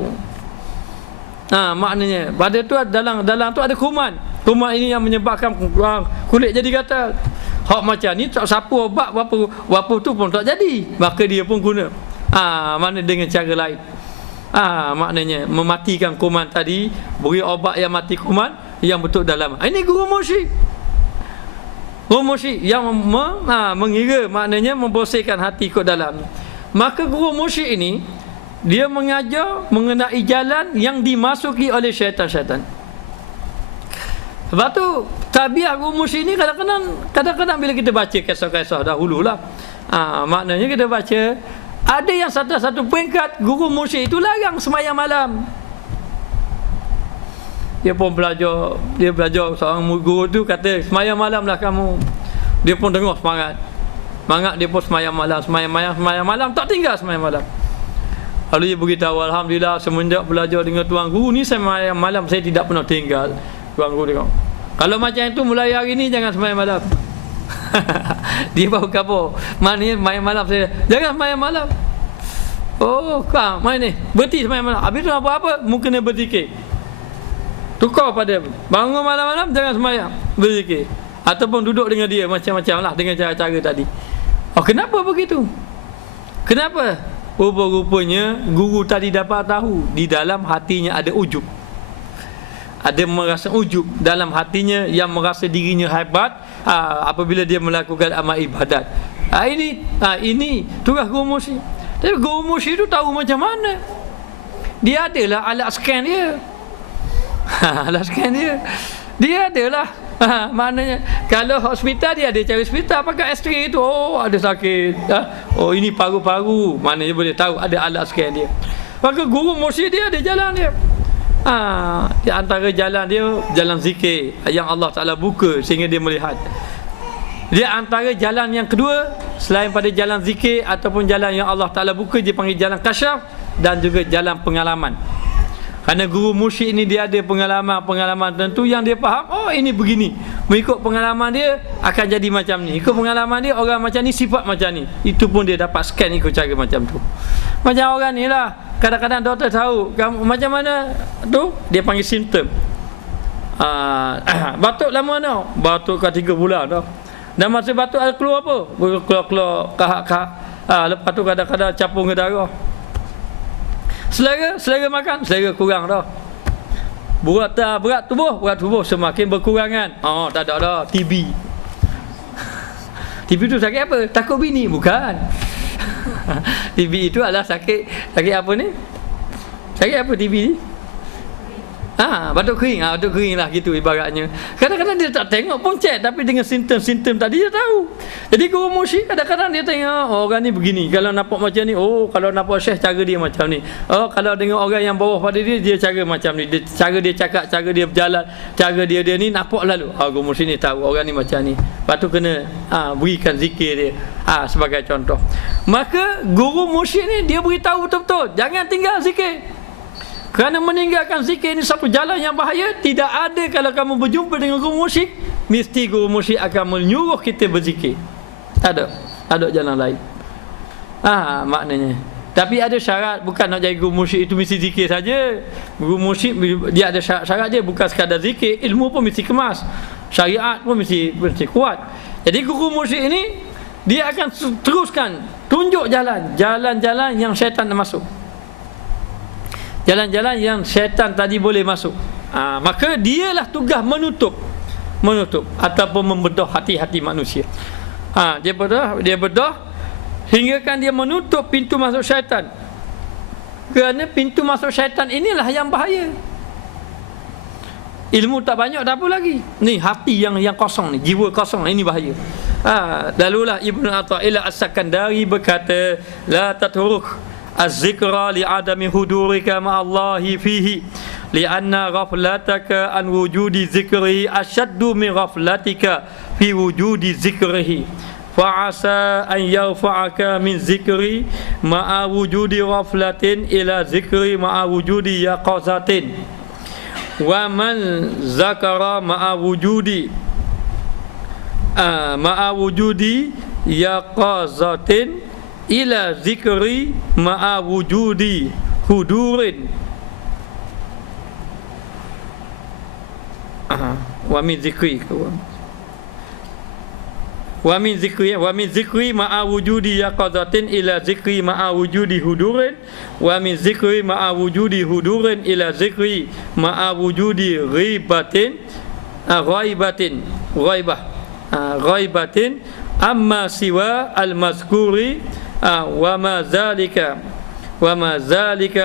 Maknanya pada tu dalam tu ada kuman. Kuman ini yang menyebabkan kulit jadi gatal. Hak macam ni tak sapu obat apa tu pun tak jadi. Maka dia pun guna mana dengan cara lain. Maknanya mematikan kuman tadi, beri obat yang mati kuman yang betul dalam. Ini guru mursyid. Guru mursyid yang mengira, maknanya membersihkan hati ke dalam. Maka guru mursyid ini dia mengajar mengenai jalan yang dimasuki oleh syaitan-syaitan. Sebab tu tabiat guru mursyid ni kadang-kadang bila kita baca kisah-kisah dahululah, maknanya kita baca ada yang satu peringkat guru mursyid itu larang sembahyang malam. Dia pun belajar seorang guru tu kata sembahyang malam lah kamu. Dia pun dengar semangat dia pun sembahyang malam, tak tinggal sembahyang malam. Lalu dia beritahu, alhamdulillah semenjak belajar dengan tuan guru ni sembahyang malam saya tidak pernah tinggal. Tuan guru tengok, kalau macam itu mulai hari ni jangan sembahyang malam. Dia baru khabar, maknanya sembahyang malam saya jangan sembahyang malam. Kau main ni berhenti sembahyang malam. Habis tu apa-apa muka kena berzikir. Tukar pada bangun malam-malam jangan sembahyang, berzikir. Ataupun duduk dengan dia macam-macam lah dengan cara-cara tadi. Kenapa begitu? Kenapa? Rupa-rupanya guru tadi dapat tahu di dalam hatinya ada ujub. Ada merasa ujub dalam hatinya, yang merasa dirinya hebat apabila dia melakukan amal ibadat. Ini tugas guru mursyid. Tapi guru mursyid itu tahu macam mana. Dia adalah alat scan dia. Alat scan dia. Dia adalah maknanya kalau hospital dia ada cari hospital pakai X-ray tu, ada sakit, ini paru-paru, maknanya boleh tahu, ada alat scan dia. Maka guru mursyid dia ada jalan dia. Di antara jalan dia, jalan zikir yang Allah Ta'ala buka sehingga dia melihat. Dia antara jalan yang kedua, selain pada jalan zikir ataupun jalan yang Allah Ta'ala buka, dia panggil jalan kasyaf dan juga jalan pengalaman. Kerana guru mursyid ni dia ada pengalaman-pengalaman tertentu yang dia faham, oh ini begini. Mengikut pengalaman dia akan jadi macam ni. Ikut pengalaman dia orang macam ni sifat macam ni. Itu pun dia dapat scan ikut cara macam tu. Macam orang ni lah, kadang-kadang doktor tahu kamu macam mana tu, dia panggil simptom. Batuk lama tau. Batuk kat 3 bulan tau. Dan masa batuk ada keluar apa? Keluar kahak-kahak. Lepas tu kadang-kadang capung ke darah. Selera makan, selera kurang dah. Berat tubuh semakin berkurangan. Tak ada dah, TB. TB tu sakit apa? Takut bini? Bukan. TB itu adalah sakit apa ni? Sakit apa TB ni? Batuk kering lah gitu ibaratnya. Kadang-kadang dia tak tengok pun cek, tapi dengan simptom-simptom tadi dia tahu. Jadi guru mursyid kadang-kadang dia tengok orang ni begini, kalau nampak macam ni, kalau nampak syekh cara dia macam ni. Kalau dengan orang yang bawah pada dia cara macam ni. Cara dia cakap, cara dia berjalan, cara dia ni nampak lalu. Guru mursyid ni tahu orang ni macam ni. Lepas tu kena berikan zikir dia. Sebagai contoh. Maka guru mursyid ni dia beritahu betul-betul, jangan tinggal zikir. Kerana meninggalkan zikir ini satu jalan yang bahaya. Tidak ada kalau kamu berjumpa dengan guru mursyid, mesti guru mursyid akan menyuruh kita berzikir. Tak ada jalan lain. Maknanya. Tapi ada syarat, bukan nak jadi guru mursyid itu mesti zikir saja. Guru mursyid dia ada syarat dia, bukan sekadar zikir, ilmu pun mesti kemas. Syariat pun mesti kuat. Jadi guru mursyid ini dia akan teruskan tunjuk jalan-jalan yang syaitan masuk. Jalan-jalan yang syaitan tadi boleh masuk. Maka dialah tugas menutup ataupun membedah hati-hati manusia. Dia bedah hinggakan dia menutup pintu masuk syaitan. Kerana pintu masuk syaitan inilah yang bahaya. Ilmu tak banyak tak apa lagi. Ni hati yang kosong ni, jiwa kosong ini bahaya. Lalulah Ibnu Athaillah As-Sakandari berkata, la tatruk az-zikra li'adami hudurika ma'allahi fihi li'anna ghaflataka an wujudi zikrihi ashaddu min ghaflatika fi wujudi zikrihi fa'asa an yarfa'aka min zikri ma'a wujudi ghaflatin ila zikri ma'a wujudi yaqazatin wa man zakara ma'a wujudi yaqazatin ila zikri ma'a wujudi hudurin wa min zikri ma'a wujudi yaqazatin ila zikri ma'a wujudi hudurin wa min zikri ma'a wujudi hudurin ila zikri ma'a wujudi ghaibatin amma siwa al-mazkuri wa ma zalika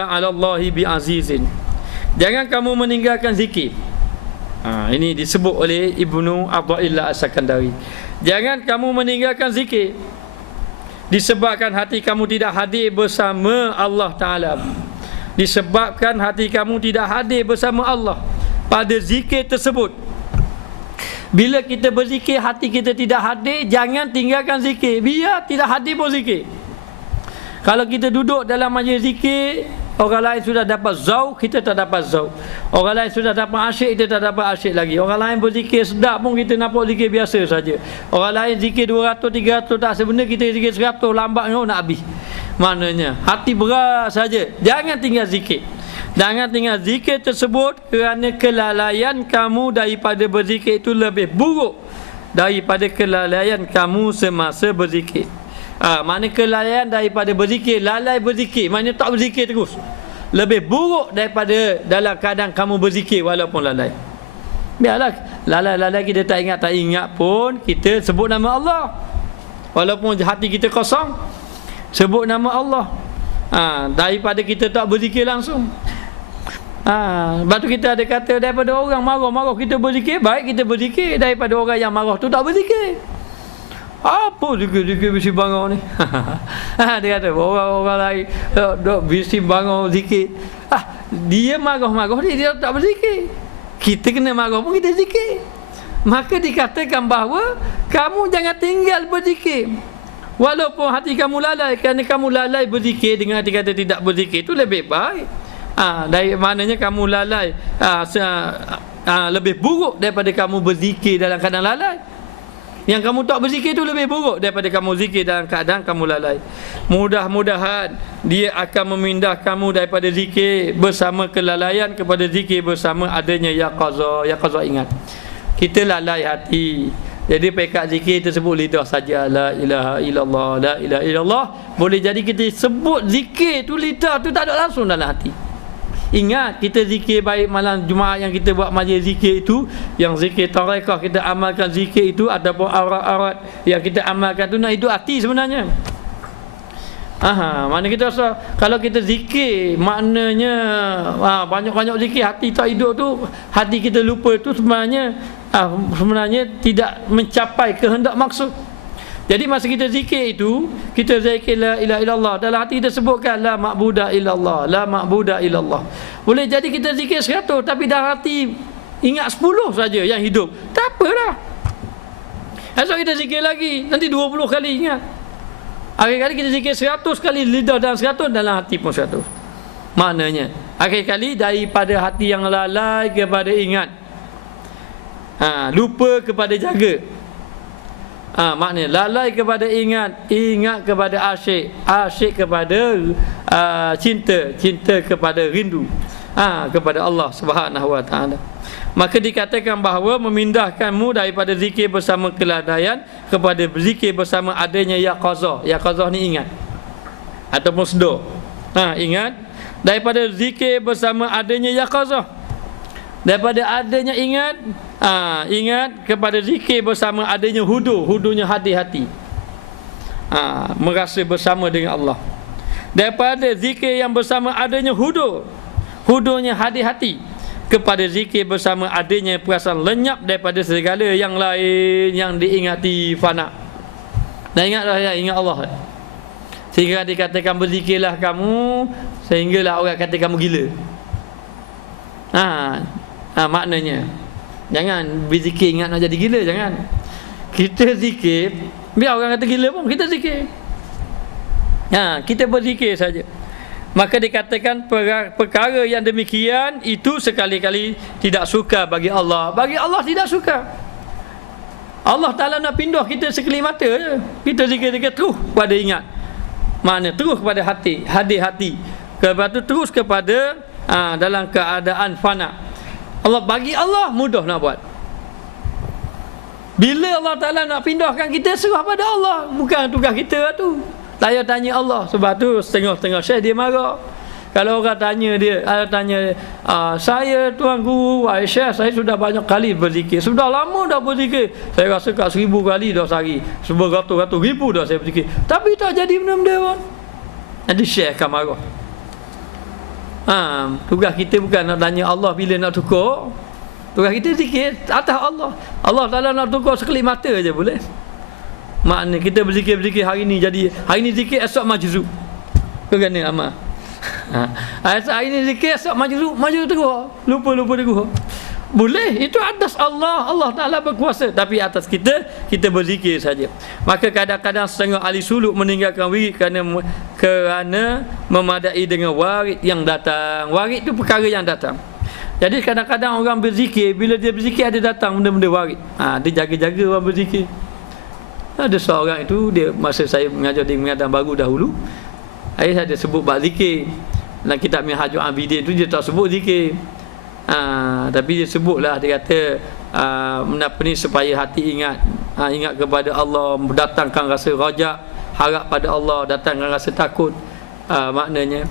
'ala Allah bi'azizin. Jangan kamu meninggalkan zikir. Ini disebut oleh Ibnu Athaillah As-Sakandari. Jangan kamu meninggalkan zikir disebabkan hati kamu tidak hadir bersama Allah Ta'ala. Disebabkan hati kamu tidak hadir bersama Allah pada zikir tersebut. Bila kita berzikir hati kita tidak hadir, jangan tinggalkan zikir. Biar tidak hadir pun zikir. Kalau kita duduk dalam majlis zikir, orang lain sudah dapat zauq, kita tak dapat zauq. Orang lain sudah dapat asyik, kita tak dapat asyik lagi. Orang lain berzikir sedap pun kita nampak zikir biasa saja. Orang lain zikir 200, 300 tak sebenarnya, kita zikir 100 lambat nak habis. Maknanya hati berat saja. Jangan tinggal zikir. Jangan tinggal zikir tersebut kerana kelalaian kamu daripada berzikir itu lebih buruk daripada kelalaian kamu semasa berzikir. Maknanya kelalaian daripada berzikir, lalai berzikir, maknanya tak berzikir terus, lebih buruk daripada dalam keadaan kamu berzikir walaupun lalai. Biarlah lalai-lalai kita tak ingat pun, kita sebut nama Allah. Walaupun hati kita kosong, sebut nama Allah. Daripada kita tak berzikir langsung. Lepas tu kita ada kata, daripada orang marah-marah kita berzikir, baik kita berzikir daripada orang yang marah tu tak berzikir. Apa zikir-zikir bisi bangun ni? Dia kata orang lain dok bisi bangun zikir. Dia marah-marah dia tak berzikir. Kita kena marah pun kita zikir. Maka dikatakan bahawa kamu jangan tinggal berzikir walaupun hati kamu lalai. Kerana kamu lalai berzikir dengan hati kata tidak berzikir itu lebih baik. Dari maknanya kamu lalai lebih buruk daripada kamu berzikir dalam keadaan lalai. Yang kamu tak berzikir itu lebih buruk daripada kamu zikir dalam keadaan kamu lalai. Mudah-mudahan dia akan memindah kamu daripada zikir bersama kelalaian kepada zikir bersama adanya yaqazah. Yaqazah, ingat, kita lalai hati. Jadi pekat zikir tersebut lidah saja, la ilaha illallah, la ilaha illallah. Boleh jadi kita sebut zikir tu, lidah tu tak ada langsung dalam hati. Ingat, kita zikir baik malam Jumaat yang kita buat majlis zikir itu, yang zikir tarekah kita amalkan zikir itu, ataupun aurat-aurat yang kita amalkan tu, nah itu hati sebenarnya. Mana kita rasa kalau kita zikir maknanya banyak-banyak zikir, hati tak hidup tu, hati kita lupa tu, sebenarnya tidak mencapai kehendak maksud. Jadi masa kita zikir itu, kita zikir la ilaha illallah, dalam hati kita sebutkan la ma'buda illallah, la ma'buda illallah. Boleh jadi kita zikir 100 tapi dalam hati ingat 10 saja yang hidup. Tak apalah. Esok kita zikir lagi, nanti 20 kali ingat. Akhir-kali kita zikir 100 kali, lidah dalam 100, dalam hati pun 100. Maknanya akhir-kali daripada hati yang lalai kepada ingat, lupa kepada jaga. Maknanya lalai kepada ingat, ingat kepada asyik, asyik kepada cinta, cinta kepada rindu kepada Allah Subhanahu wa taala. Maka dikatakan bahawa memindahkanmu daripada zikir bersama kelalaian kepada zikir bersama adanya yaqazah. Yaqazah ni ingat ataupun sedar. Ingat, daripada zikir bersama adanya yaqazah, daripada adanya ingat, ingat kepada zikir bersama adanya hudu. Hudunya hati-hati, merasa bersama dengan Allah. Daripada zikir yang bersama adanya hudu, hudunya hati-hati, kepada zikir bersama adanya perasaan lenyap daripada segala yang lain yang diingati fana. Dan ingatlah ya, ingat Allah. Sehingga dikatakan berzikirlah kamu, sehinggalah orang kata kamu gila. Maknanya jangan berzikir ingat nak jadi gila, jangan. Kita zikir, biar orang kata gila pun kita zikir. Kita berzikir saja. Maka dikatakan perkara yang demikian itu sekali-kali tidak suka bagi Allah. Bagi Allah tidak suka. Allah Ta'ala nak pindah kita sekeli mata je. Kita zikir-zikir terus pada ingat. Mana terus kepada hati, hati-hati. Lepas tu terus kepada dalam keadaan fana. Allah, bagi Allah mudah nak buat. Bila Allah Ta'ala nak pindahkan kita, serah pada Allah, bukan tugas kita tu. Saya tanya Allah. Sebab tu setengah-setengah syekh dia marah. Kalau orang tanya dia, saya Tuan Guru, Syekh, saya sudah banyak kali berzikir, sudah lama dah berzikir, saya rasa kat 1000 kali dah sehari, beratus-ratus ribu dah saya berzikir, tapi tak jadi benda-benda pun. Nanti syekh akan marah. Tugas kita bukan nak tanya Allah bila nak tukar. Tugas kita zikir atas Allah. Allah Ta'ala nak tukar sekelip mata je boleh. Maknanya kita berzikir-berzikir hari ni, jadi hari ni zikir, esok majzub. Kerana amal. Hari ni zikir, esok majzub terus. Lupa terus. Boleh, itu atas Allah. Allah Ta'ala berkuasa. Tapi atas kita berzikir saja. Maka kadang-kadang setengah ahli suluk meninggalkan wirid kerana memadai dengan warid yang datang. Warid itu perkara yang datang. Jadi kadang-kadang orang berzikir, bila dia berzikir ada datang benda-benda warid. Dia jaga-jaga orang berzikir. Ada seorang itu, dia masa saya mengajar di Mengadang Baru dahulu, saya ada sebut bab zikir. Dalam kitab Minhajul Abidin tu dia tak sebut zikir. Tapi dia sebutlah, dia kata apa ni, supaya hati ingat, ingat kepada Allah, mendatangkan rasa rajak, harap pada Allah, datangkan rasa takut, maknanya.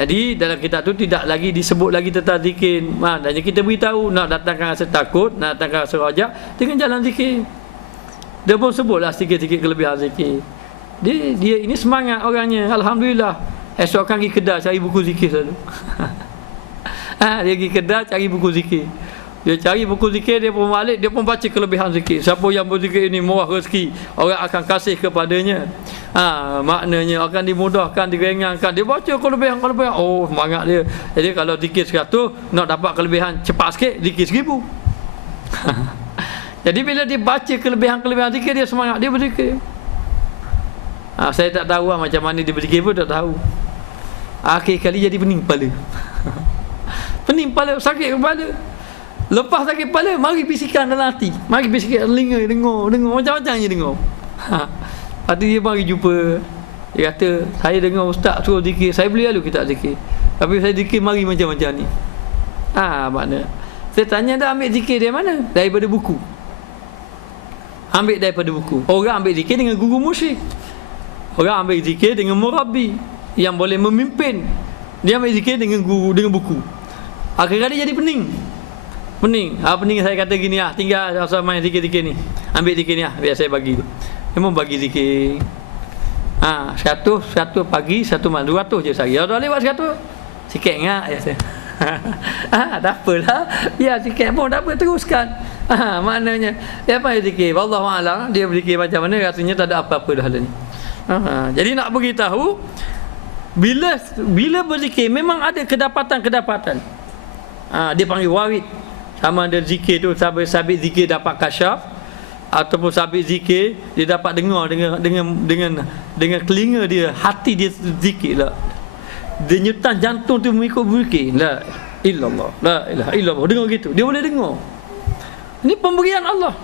Jadi dalam kitab tu tidak lagi disebut lagi tentang zikir. Dan kita beritahu nak datangkan rasa takut, nak datangkan rasa rajak dengan jalan zikir. Dia pun sebutlah sikit-sikit kelebihan zikir. Dia ini semangat orangnya, alhamdulillah. Esok kan pergi kedai cari buku zikir selalu. Dia pergi kedai cari buku zikir. Dia cari buku zikir, dia pun balik, dia pun baca kelebihan zikir. Siapa yang berzikir ini murah rezeki, orang akan kasih kepadanya. Maknanya akan dimudahkan, diringankan. Dia baca kelebihan. Oh, semangat dia. Jadi kalau zikir 100, nak dapat kelebihan cepat sikit, zikir 1000. Jadi bila dia baca kelebihan-kelebihan zikir, dia semangat, dia berzikir. Saya tak tahu macam mana dia berzikir pun tak tahu. Akhir kali jadi pening kepala. Pening kepala, sakit kepala. Lepas sakit kepala, mari bisikan dalam hati. Mari bisikan telinga, dengar macam-macam je dengar. Lepas tu dia mari jumpa. Dia kata, saya dengar ustaz suruh zikir, saya boleh lalu kita zikir. Tapi saya zikir mari macam-macam ni. Makna saya tanya dah ambil zikir dari mana? Daripada buku. Ambil daripada buku. Orang ambil zikir dengan guru musyrik. Orang ambil zikir dengan murabbi yang boleh memimpin. Dia ambil zikir dengan guru, dengan buku. Akhirnya dia jadi pening. Pening saya kata gini tinggal asal main zikir-zikir ni. Ambil zikir ni biar saya bagi tu. Memang bagi zikir. 100 pagi, 1 malam, 200 je sehari. Dah lewat 100. Sikit ngak ya saya. Tak apalah. Ya sikit pun tak apa, teruskan. Maknanya dia apa zikir? Wallahu a'lam, dia berzikir macam mana rasanya tak ada apa-apa dah ni. Jadi nak beritahu bila berzikir memang ada kedapatan. Dia panggil warid. Sama ada zikir tu sabit zikir dapat kasyaf ataupun sabit zikir dia dapat dengar dengan telinga dia, hati dia zikir lah. Denyutan jantung tu mengikut zikir. La illallah, la ilaha illallah. Dengar gitu, dia boleh dengar. Ini pemberian Allah.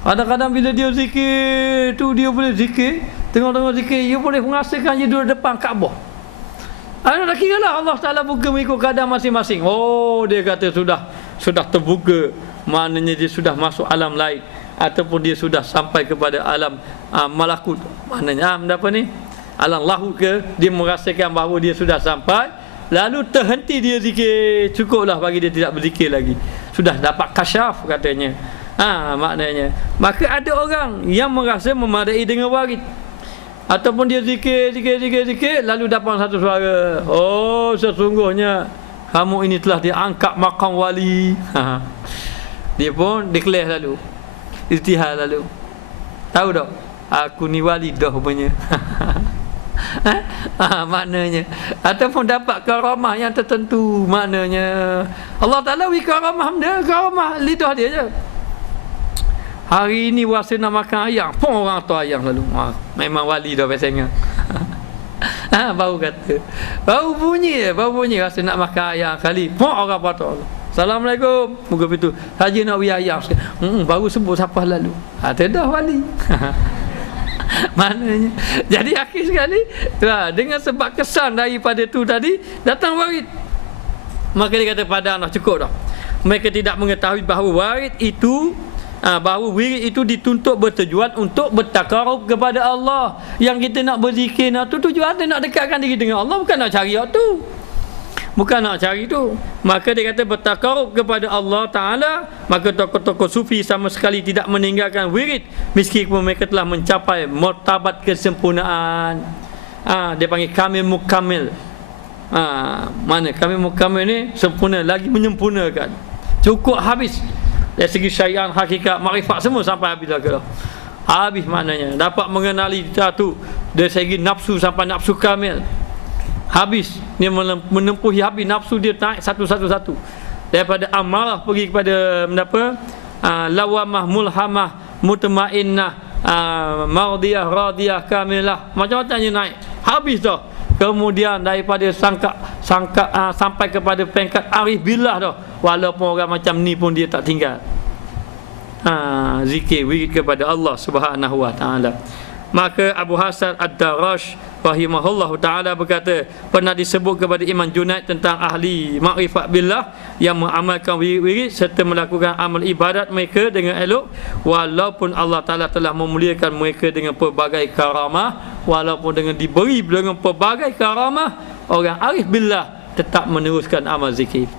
Kadang-kadang bila dia zikir tu, dia boleh zikir, tengok-tengok zikir, dia boleh merasakan dia duduk depan Kaabah. Nak kira lah Allah Ta'ala buka mengikut keadaan masing-masing. Dia kata sudah terbuka. Maknanya dia sudah masuk alam lain, ataupun dia sudah sampai kepada alam malakut. Maknanya apa ni? Alam lahut ke, dia merasakan bahawa dia sudah sampai, lalu terhenti dia zikir, cukuplah bagi dia tidak berzikir lagi. Sudah dapat kasyaf katanya. Maknanya maka ada orang yang merasa memadai dengan warid, ataupun dia zikir lalu dapat satu suara, sesungguhnya kamu ini telah diangkat maqam wali. Dia pun declare lalu, istihar lalu, tahu tak aku ni wali dah rupanya. Maknanya ataupun dapat karamah yang tertentu. Maknanya Allah Ta'ala beri karamah dia, karamah lidah dia je. Hari ini rasa nak makan ayam, pun orang tu ayam lalu. Memang wali dah biasanya. Baru kata, baru bunyi rasa nak makan ayam kali, pun orang patut. Assalamualaikum, muka pintu saja nak beri ayam. Baru sebut siapa lalu. Dah wali. Maknanya jadi akhir sekali dengan sebab kesan daripada tu tadi datang warid. Maka dia kata pada anak cukup dah. Mereka tidak mengetahui bahawa warid itu bahawa wirid itu dituntut bertujuan untuk bertakarub kepada Allah. Yang kita nak berzikir tu tujuan dia nak dekatkan diri dengan Allah, bukan nak cari tu. Bukan nak cari tu. Maka dia kata bertakarub kepada Allah Ta'ala. Maka tokoh-tokoh sufi sama sekali tidak meninggalkan wirid meskipun mereka telah mencapai martabat kesempurnaan. Dia panggil kamil mukamil. Mana kamil mukamil ni? Sempurna, lagi menyempurnakan, cukup habis dari segi syai'an, hakikat, makrifat, semua sampai habis lagi dah. Habis maknanya dapat mengenali satu dari segi nafsu sampai nafsu kamil. Habis dia menempuhi habis nafsu dia, naik satu-satu daripada amarah pergi kepada lawamah, mulhamah, mutmainnah, mardiyah, radiyah, kamilah, macam-macam dia naik habis dah. Kemudian daripada sangka sampai kepada peringkat arif billah dah, walaupun orang macam ni pun dia tak tinggal zikir wirid kepada Allah Subhanahu wa taala. Maka Abu Hasan Ad-Darash rahimahullahu taala berkata, pernah disebut kepada Imam Junaid tentang ahli makrifat billah yang mengamalkan wirid serta melakukan amal ibadat mereka dengan elok, walaupun Allah Taala telah memuliakan mereka dengan pelbagai karamah, walaupun dengan diberi dengan pelbagai karamah, orang arif billah tetap meneruskan amal zikir.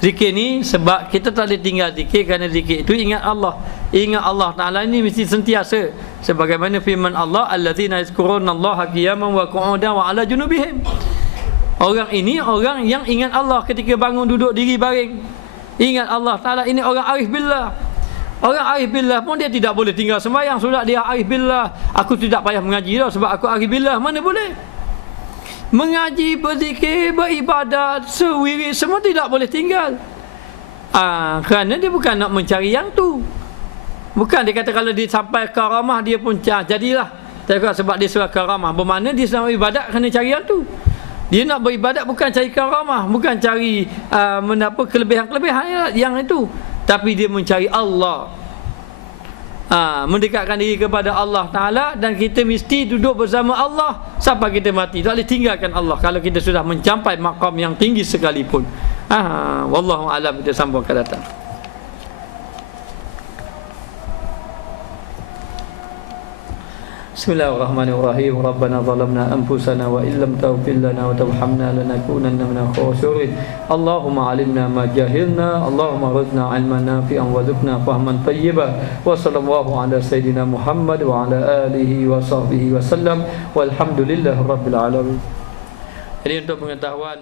Zikir ni sebab kita tak boleh tinggal zikir, kerana zikir itu ingat Allah. Ingat Allah Ta'ala ini mesti sentiasa, sebagaimana firman Allah, allazina yazkurunallaha qiyaman wa qu'udan wa ala junubihim. Orang ini orang yang ingat Allah ketika bangun, duduk, diri, baring. Ingat Allah Ta'ala, ini orang arif billah. Orang arif billah pun dia tidak boleh tinggal sembahyang. Sudah dia arif billah, aku tidak payah mengaji dah sebab aku arif billah. Mana boleh? Mengaji, berzikir, beribadat, sewirid, semua tidak boleh tinggal. Kerana dia bukan nak mencari yang tu. Bukan dia kata kalau dia sampai karamah dia pun jadilah. Sebab dia surat karamah, bermakna dia selama ibadat kena cari yang tu. Dia nak beribadat bukan cari karamah, bukan cari kelebihan-kelebihan yang itu, tapi dia mencari Allah. Mendekatkan diri kepada Allah Ta'ala, dan kita mesti duduk bersama Allah sampai kita mati. Tak boleh tinggalkan Allah kalau kita sudah mencapai maqam yang tinggi sekalipun. Wallahu a'lam. Kita sambung akan datang. Bismillahirrahmanirrahim. Rabbana zalamna anfusana wa illam taghfir lana wa tarhamna lanakunanna minal khasirin. Allahumma alimna ma jahilna, Allahumma rizqna ilman nafi'an wa dzukna fahman thayyiban. Wa sallallahu ala sayidina Muhammad wa ala alihi wa sahbihi wa sallam. Walhamdulillahirabbil alamin. Jadi untuk pengetahuan